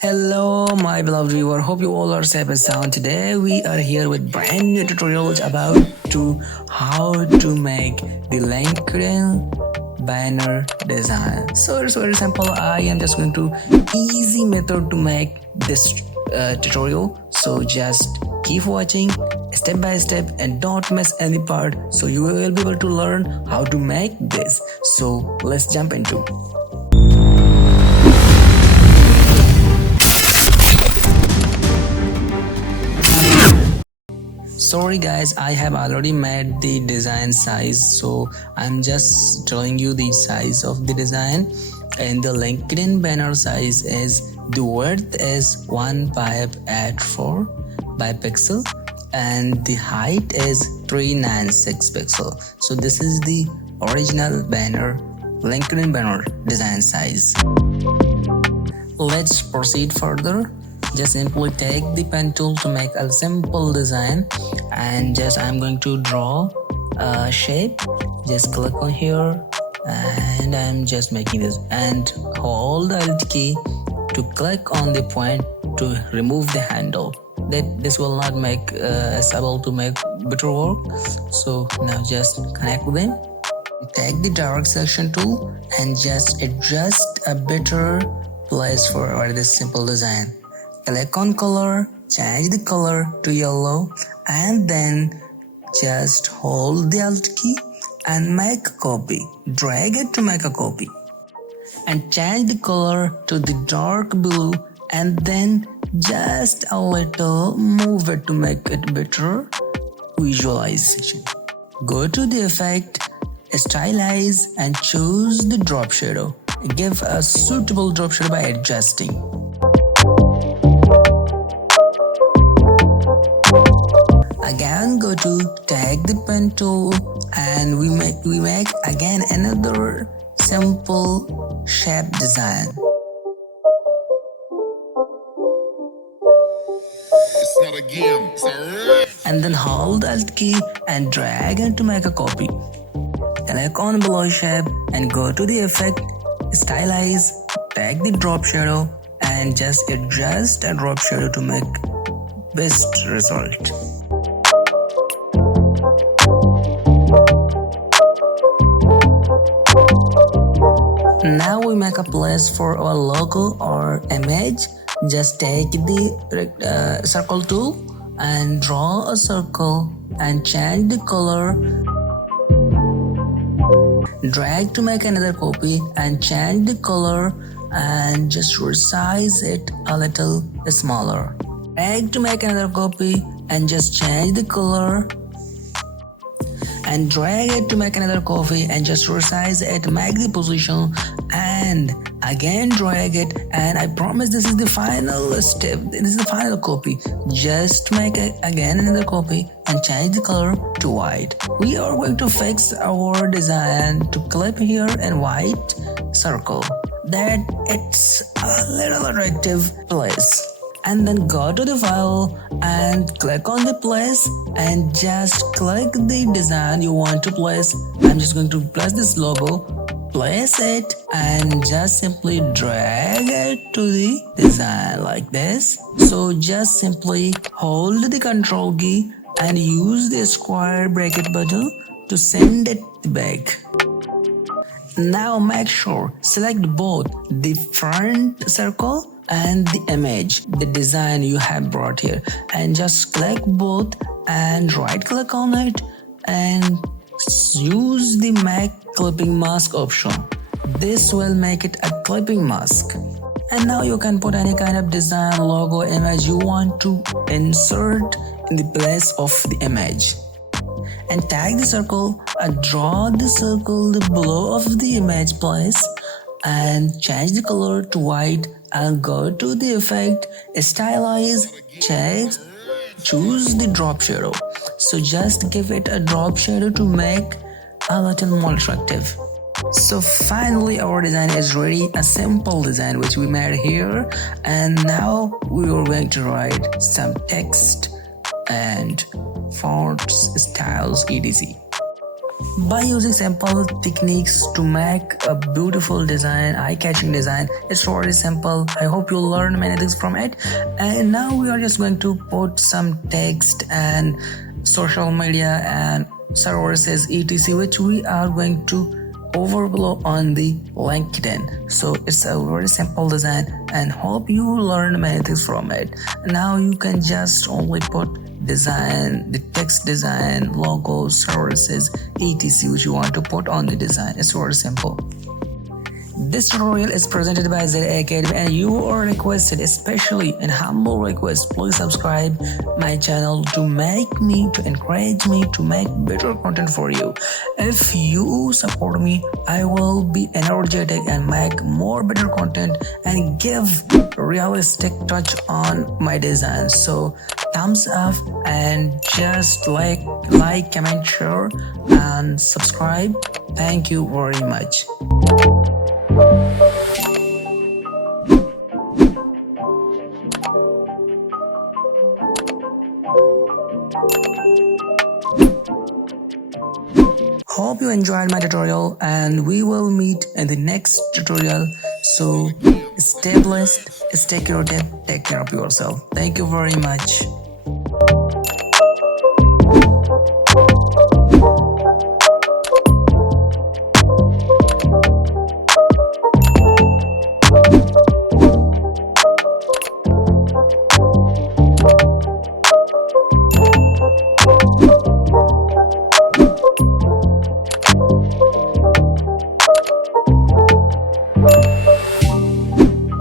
Hello my beloved viewer, hope you all are safe and sound. Today we are here with brand new tutorials about how to make the LinkedIn banner design. So it's very simple. I am just going to easy method to make this tutorial. So just keep watching step by step and don't miss any part, so you will be able to learn how to make this. So let's jump into. Sorry guys, I have already made the design size, so I'm just showing you the size of the design. And the LinkedIn banner size is, the width is 1584 by pixel and the height is 396 pixel. So this is the original banner, LinkedIn banner design size. Let's proceed further. Just simply take the pen tool to make a simple design, and just I'm going to draw a shape. Just click on here and I'm just making this, and hold the Alt key to click on the point to remove the handle. This will not make us able to make better work. So now just connect with them. Take the dark selection tool and just adjust a better place for this simple design. Click on color, change the color to yellow, and then just hold the Alt key and make a copy. Drag it to make a copy. And change the color to the dark blue, and then just a little move it to make it better visualization. Go to the effect, stylize, and choose the drop shadow. Give a suitable drop shadow by adjusting. Again, go to take the pen tool and we make again another simple shape design. It's not a game, it's a riff. And then hold Alt key and drag it to make a copy. Click on below shape and go to the effect, stylize, take the drop shadow and just adjust a drop shadow to make best result. Now we make a place for our logo or image. Just take the circle tool and draw a circle and change the color. Drag to make another copy and change the color and just resize it a little smaller. Drag to make another copy and just change the color. And drag it to make another copy and just resize it, make the position, and again drag it. And I promise this is the final step, this is the final copy. Just make again another copy and change the color to white. We are going to fix our design to clip here in white circle, that it's a little attractive place. And then go to the file and click on the place and just click the design you want to place. I'm just going to place this logo, place it, and just simply drag it to the design like this. So just simply hold the control key and use the square bracket button to send it back. Now make sure select both the front circle and the image, the design you have brought here, and just click both and right click on it and use the make clipping mask option. This will make it a clipping mask. And now you can put any kind of design, logo, image you want to insert in the place of the image. And tag the circle and draw the circle below of the image place and change the color to white and go to the effect, stylize, check, choose the drop shadow. So just give it a drop shadow to make a little more attractive. So finally our design is ready, a simple design which we made here, and now we are going to write some text and fonts, styles, etc. By using simple techniques to make a beautiful design, eye-catching design. It's very simple. I hope you learn many things from it. And now we are just going to put some text and social media and services etc, which we are going to overflow on the LinkedIn. So it's a very simple design and hope you learn many things from it. Now you can just only put design, the text design, logos, services etc, which you want to put on the design. It's very simple. This tutorial is presented by Tutor Academy and you are requested, especially in humble request, please subscribe my channel to encourage me to make better content for you. If you support me, I will be energetic and make more better content and give realistic touch on my designs. So thumbs up and just like, comment, share and subscribe. Thank you very much. Hope you enjoyed my tutorial and we will meet in the next tutorial. So stay blessed, stay creative, take care of yourself. Thank you very much.